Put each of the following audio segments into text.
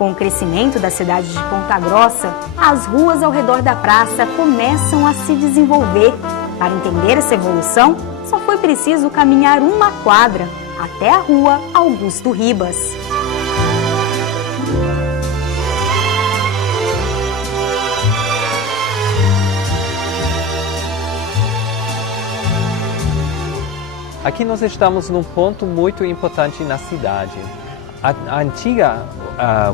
Com o crescimento da cidade de Ponta Grossa, as ruas ao redor da praça começam a se desenvolver. Para entender essa evolução, só foi preciso caminhar uma quadra até a rua Augusto Ribas. Aqui nós estamos num ponto muito importante na cidade. A antiga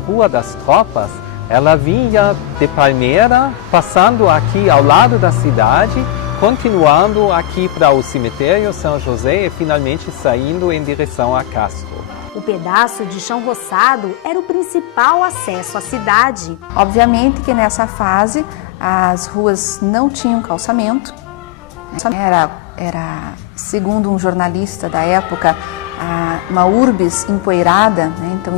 Rua das Tropas, ela vinha de Palmeira, passando aqui ao lado da cidade, continuando aqui para o cemitério São José e finalmente saindo em direção a Castro. O pedaço de chão roçado era o principal acesso à cidade. Obviamente que nessa fase as ruas não tinham calçamento. Era, segundo um jornalista da época, uma urbis empoeirada, né? Então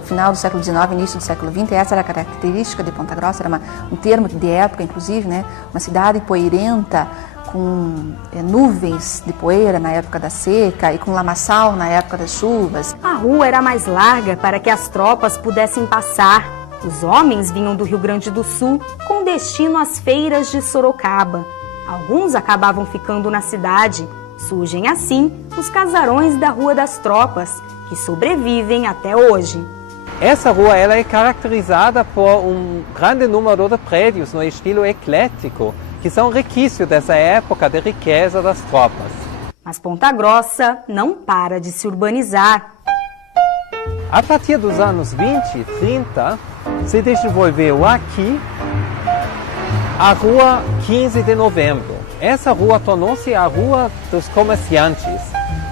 final do século XIX, início do século XX, essa era a característica de Ponta Grossa, era um termo de época, inclusive, né? Uma cidade poeirenta, com nuvens de poeira na época da seca e com lamaçal na época das chuvas. A rua era mais larga para que as tropas pudessem passar. Os homens vinham do Rio Grande do Sul com destino às feiras de Sorocaba. Alguns acabavam ficando na cidade. Surgem assim os casarões da Rua das Tropas, que sobrevivem até hoje. Essa rua ela é caracterizada por um grande número de prédios no estilo eclético, que são resquícios dessa época de riqueza das tropas. Mas Ponta Grossa não para de se urbanizar. A partir dos anos 20 e 30, se desenvolveu aqui a Rua 15 de Novembro. Essa rua tornou-se a Rua dos Comerciantes.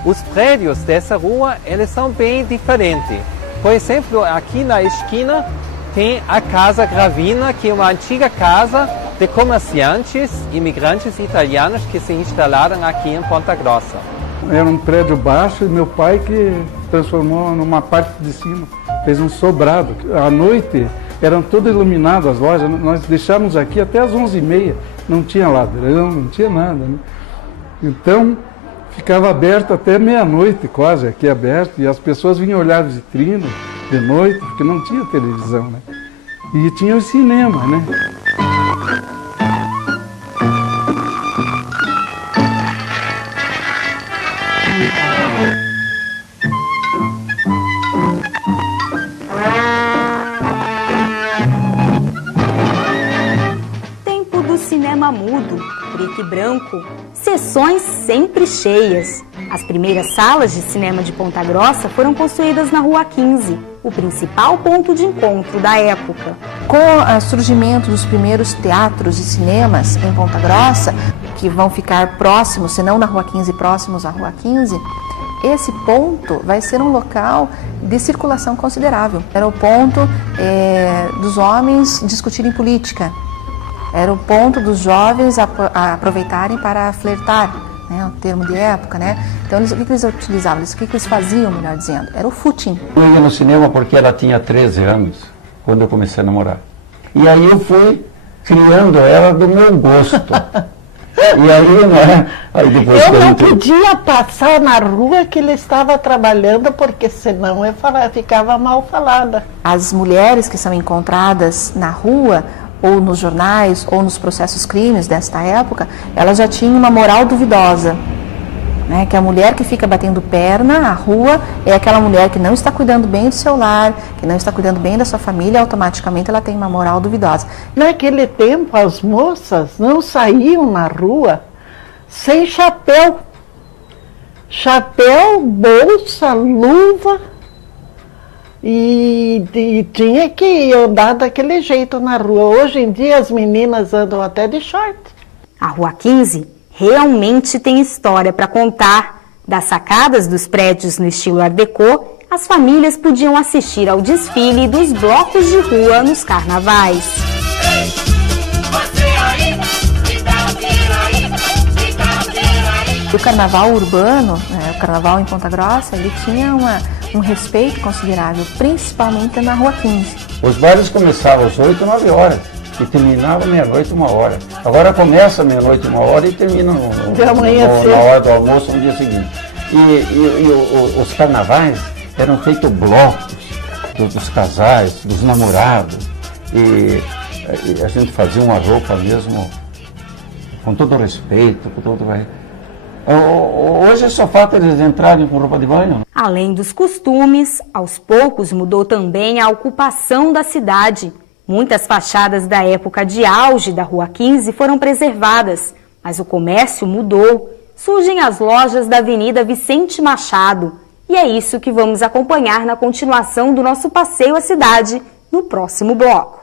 Os prédios dessa rua eles são bem diferentes. Por exemplo, aqui na esquina tem a Casa Gravina, que é uma antiga casa de comerciantes, imigrantes italianos que se instalaram aqui em Ponta Grossa. Era um prédio baixo e meu pai que transformou numa parte de cima, fez um sobrado. À noite eram todas iluminadas as lojas, nós deixávamos aqui até às 11h30, não tinha ladrão, não tinha nada, né? Então ficava aberto até meia-noite quase, aqui aberto, e as pessoas vinham olhar vitrine de noite, porque não tinha televisão, né? E tinha o cinema, né? Tempo do cinema mudo, preto e branco, sessões sempre cheias. As primeiras salas de cinema de Ponta Grossa foram construídas na Rua 15, o principal ponto de encontro da época. Com o surgimento dos primeiros teatros e cinemas em Ponta Grossa, que vão ficar próximos, se não na Rua 15, próximos à Rua 15, esse ponto vai ser um local de circulação considerável. Era o ponto dos homens discutirem política, era o ponto dos jovens aproveitarem para flertar, né, o termo de época, né? Então, o que eles utilizavam? O que eles faziam, melhor dizendo? Era o footing. Eu ia no cinema porque ela tinha 13 anos, quando eu comecei a namorar. E aí eu fui criando ela do meu gosto. E aí, né? Aí depois eu não podia passar na rua que ele estava trabalhando, porque senão eu ficava mal falada. As mulheres que são encontradas na rua, ou nos jornais, ou nos processos crimes desta época, elas já tinham uma moral duvidosa, né? Que a mulher que fica batendo perna na rua é aquela mulher que não está cuidando bem do seu lar, que não está cuidando bem da sua família, automaticamente ela tem uma moral duvidosa. Naquele tempo, as moças não saíam na rua sem chapéu. Chapéu, bolsa, luva. E tinha que andar daquele jeito na rua. Hoje em dia as meninas andam até de short. A Rua 15 realmente tem história para contar. Das sacadas dos prédios no estilo Art Deco, as famílias podiam assistir ao desfile dos blocos de rua nos carnavais. O carnaval urbano, né, o carnaval em Ponta Grossa, ele tinha um respeito considerável, principalmente na Rua 15. Os bailes começavam às 8, 9 horas e terminavam meia-noite, 1 hora. Agora começa meia-noite, 1 hora e termina na hora do almoço no dia seguinte. E os carnavais eram feitos blocos dos casais, dos namorados. E a gente fazia uma roupa mesmo com todo respeito, com todo... Hoje só falta eles entrarem com roupa de banho. Além dos costumes, aos poucos mudou também a ocupação da cidade. Muitas fachadas da época de auge da Rua 15 foram preservadas, mas o comércio mudou. Surgem as lojas da Avenida Vicente Machado. E é isso que vamos acompanhar na continuação do nosso passeio à cidade, no próximo bloco.